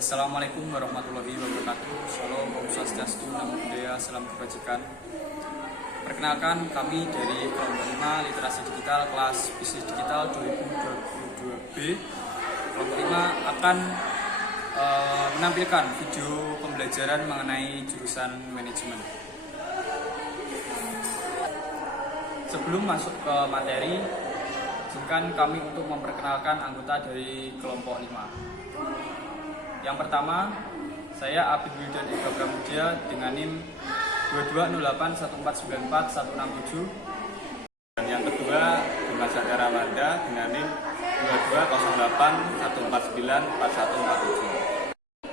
Assalamualaikum warahmatullahi wabarakatuh. Shalom, Om Swastiastu, Namo Buddhaya, salam kebajikan. Perkenalkan, kami dari kelompok 5 Literasi Digital kelas Bisnis Digital 2022B. Kelompok 5 akan menampilkan video pembelajaran mengenai jurusan manajemen. Sebelum masuk ke materi, izinkan kami untuk memperkenalkan anggota dari kelompok 5. Yang pertama, saya Abid Wildan Eka Pramudia dengan NIM 22081494 Dan yang kedua, Dimas Sadara Wanda dengan NIM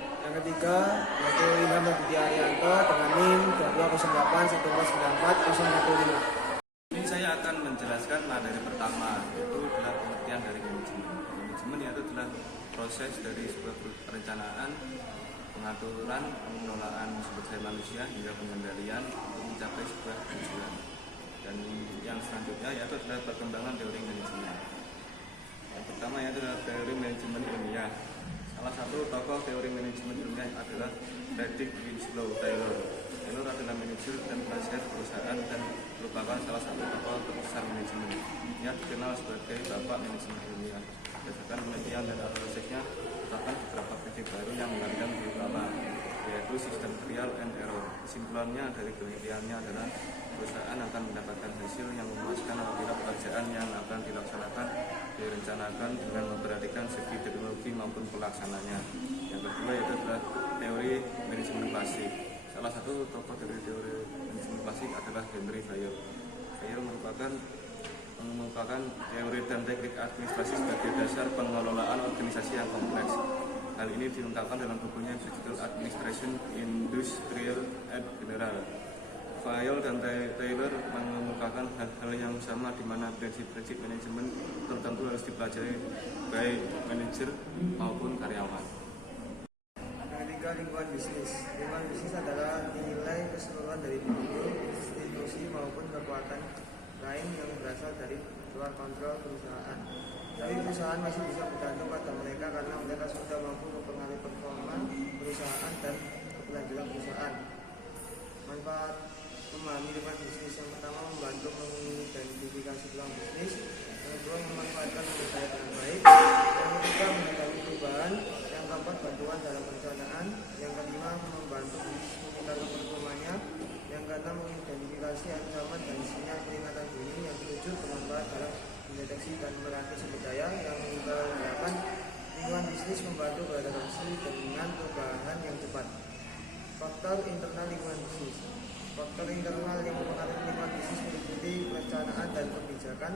22081494 Yang ketiga, yaitu Ilham Budi Arianto dengan NIM 22081494 Ini saya akan menjelaskan materi pertama, yaitu adalah pengertian dari manajemen. Manajemen yaitu adalah proses dari sebuah perencanaan, pengaturan, pengelolaan sumber daya manusia hingga pengendalian untuk mencapai sebuah tujuan. Dan yang selanjutnya yaitu adalah perkembangan teori manajemen. Yang pertama yaitu adalah teori manajemen ilmiah. Salah satu tokoh teori manajemen ilmiah adalah Frederick Winslow Taylor. Taylor adalah manajer dan penasihat perusahaan dan merupakan salah satu tokoh terbesar manajemen. Ia dikenal sebagai bapak manajemen ilmiah. Berdasarkan penelitian dan analisisnya, terdapat beberapa prinsip baru yang mengandalkan di utama, yaitu sistem trial and error. Kesimpulannya dari penelitiannya adalah perusahaan akan mendapatkan hasil yang memuaskan apabila pekerjaan yang akan dilaksanakan direncanakan dengan memperhatikan segi teknologi maupun pelaksananya. Yang kedua yaitu adalah teori manajemen klasik. Salah satu tokoh dari teori manajemen klasik adalah Henry Fayol. Fayol merupakan teori dan teknik administrasi sebagai dasar pengelolaan organisasi yang kompleks. Hal ini diungkapkan dalam bukunya yang berjudul Administration Industrial and General. Fayol dan Taylor mengemukakan hal-hal yang sama di mana prinsip-prinsip manajemen tertentu harus dipelajari baik manajer maupun karyawan. Yang ketiga, lingkungan bisnis. Lingkungan bisnis adalah nilai keseluruhan dari individu, institusi maupun kekuatan lain yang berasal dari luar kontrol perusahaan. Tapi perusahaan masih bisa bergantung pada mereka karena mereka sudah mampu mempengaruhi performa perusahaan dan keberlanjutan perusahaan. Manfaat memahami lingkungan bisnis: yang pertama, membantu mengidentifikasi peluang bisnis. Yang kedua, memanfaatkan sumber daya dengan baik. Yang ketiga, menghadapi perubahan. Yang keempat, bantuan dalam perencanaan. Yang kelima, membantu bisnis meningkatkan performanya. Yang keenam, mengidentifikasi ancaman dan sinyal peringatan dini. Yang ketujuh, bermanfaat dalam mendeteksi dan merakit sumber daya. Yang kedelapan, lingkungan bisnis membantu beradaptasi dengan perubahan yang cepat. Faktor internal lingkungan bisnis. Faktor internal yang mempengaruhi lingkungan bisnis meliputi perencanaan dan kebijakan,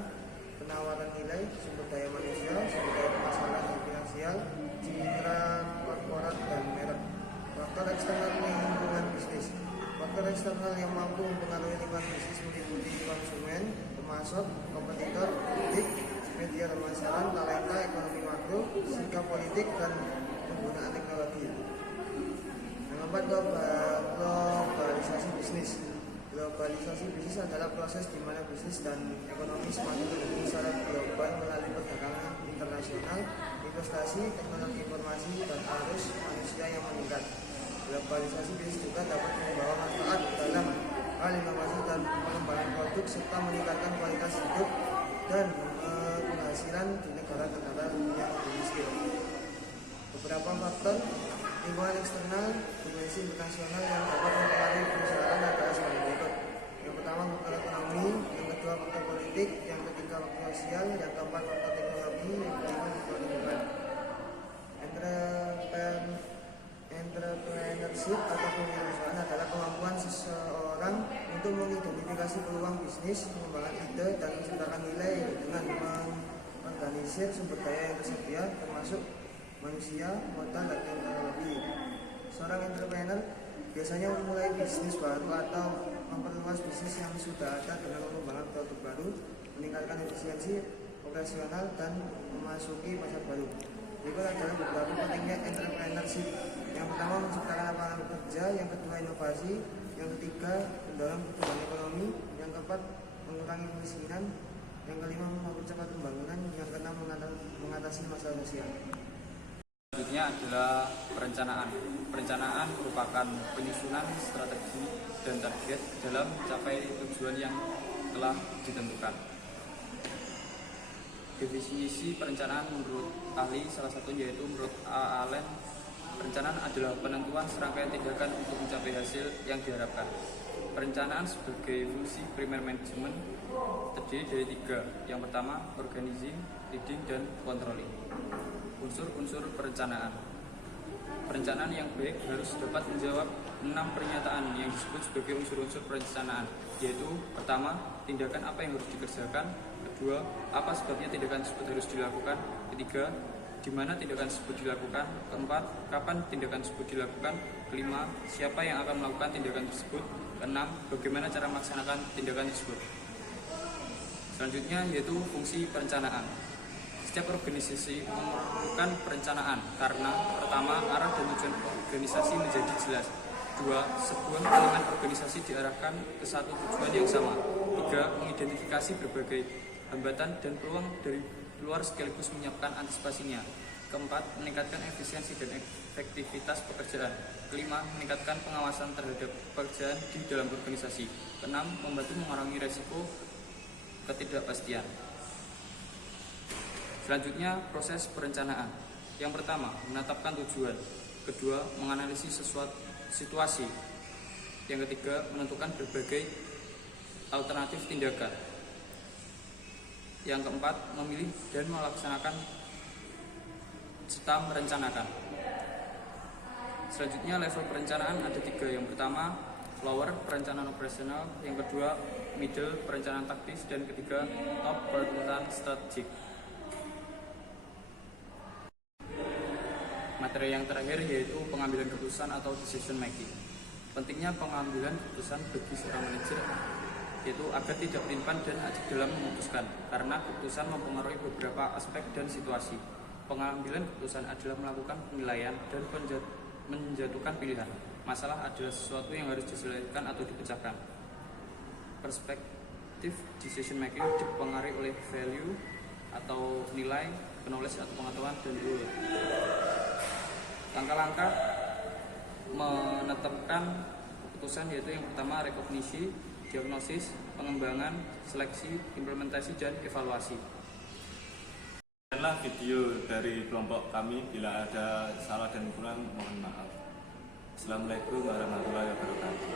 penawaran nilai, sumber daya manusia, sumber daya pemasaran dan finansial, citra korporat dan merek. Faktor eksternal lingkungan bisnis. Faktor eksternal yang mampu mempengaruhi lingkungan bisnis meliputi konsumen, pemasok, kompetitor, publik, media pemasaran, talenta, ekonomi makro, sikap politik, dan penggunaan teknologi. Yang keempat, globalisasi bisnis. Globalisasi bisnis adalah proses di mana bisnis dan ekonomi semakin terhubung secara global melalui perdagangan internasional, investasi, teknologi informasi, dan arus manusia yang meningkat. Globalisasi bisnis juga dapat membawa manfaat dalam hal inovasi dan pengembangan produk serta meningkatkan kualitas hidup dan penghasilan di negara-negara yang miskin. Beberapa faktor lingkungan eksternal dimensi internasional yang dapat mempengaruhi perusahaan adalah sebagai berikut. Yang pertama, faktor ekonomi. Yang kedua, faktor politik. Yang ketiga, faktor sosial. Yang keempat, faktor teknologi. Yang kelima, faktor lingkungan. Entrepreneurship atau kewirausahaan adalah kemampuan seseorang untuk mengidentifikasi peluang bisnis, mengembangkan ide, dan menciptakan nilai dengan mengorganisir sumber daya yang tersedia, termasuk manusia, modal, dan teknologi. Seorang entrepreneur biasanya memulai bisnis baru atau memperluas bisnis yang sudah ada dengan mengembangkan produk baru, meningkatkan efisiensi operasional, dan memasuki pasar baru. Berikut adalah beberapa pentingnya entrepreneurship. Yang pertama, menciptakan lapangan kerja. Yang kedua, inovasi. Yang ketiga, mendorong pertumbuhan ekonomi. Yang keempat, mengurangi kemiskinan. Yang kelima, mempercepat pembangunan. Yang keenam, mengatasi masalah sosial. Selanjutnya adalah perencanaan. Perencanaan merupakan penyusunan strategi dan target dalam mencapai tujuan yang telah ditentukan. Definisi perencanaan menurut ahli salah satunya yaitu menurut A. Allen, perencanaan adalah penentuan serangkaian tindakan untuk mencapai hasil yang diharapkan. Perencanaan sebagai fungsi primer manajemen terdiri dari 3. Yang pertama, organizing, leading, dan controlling. Unsur-unsur perencanaan. Perencanaan yang baik harus dapat menjawab 6 pernyataan yang disebut sebagai unsur-unsur perencanaan, yaitu pertama, tindakan apa yang harus dikerjakan, kedua, apa sebabnya tindakan tersebut harus dilakukan, ketiga, di mana tindakan tersebut dilakukan, keempat, kapan tindakan tersebut dilakukan, kelima, siapa yang akan melakukan tindakan tersebut, keenam, bagaimana cara melaksanakan tindakan tersebut. Selanjutnya yaitu fungsi perencanaan. Setiap organisasi memerlukan perencanaan karena pertama, arah dan tujuan organisasi menjadi jelas. 2. Sebuah elemen organisasi diarahkan ke satu tujuan yang sama. 3. Mengidentifikasi berbagai hambatan dan peluang dari luar sekaligus menyiapkan antisipasinya. 4. Meningkatkan efisiensi dan efektivitas pekerjaan. 5. Meningkatkan pengawasan terhadap pekerjaan di dalam organisasi. 6. Membantu mengurangi resiko ketidakpastian. Selanjutnya, proses perencanaan. Yang pertama, menetapkan tujuan. Kedua, menganalisis situasi. Yang ketiga, menentukan berbagai alternatif tindakan. Yang keempat, memilih dan melaksanakan serta merencanakan. Selanjutnya, level perencanaan ada 3. Yang pertama, lower, perencanaan operasional. Yang kedua, middle, perencanaan taktis. Dan ketiga, top, perencanaan strategik. Materi yang terakhir yaitu pengambilan keputusan atau decision making. Pentingnya pengambilan keputusan bagi seorang manajer yaitu agar tidak pelin-pelan dan ajak dalam memutuskan, karena keputusan mempengaruhi beberapa aspek dan situasi. Pengambilan keputusan adalah melakukan penilaian dan menjatuhkan pilihan. Masalah adalah sesuatu yang harus diselesaikan atau dipecahkan. Perspektif decision making dipengaruhi oleh value atau nilai, knowledge atau pengetahuan, dan rule. Langkah-langkah menetapkan keputusan yaitu yang pertama, rekognisi, diagnosis, pengembangan, seleksi, implementasi, dan evaluasi. Demikianlah video dari kelompok kami. Bila ada salah dan kurang, mohon maaf. Assalamualaikum warahmatullahi wabarakatuh.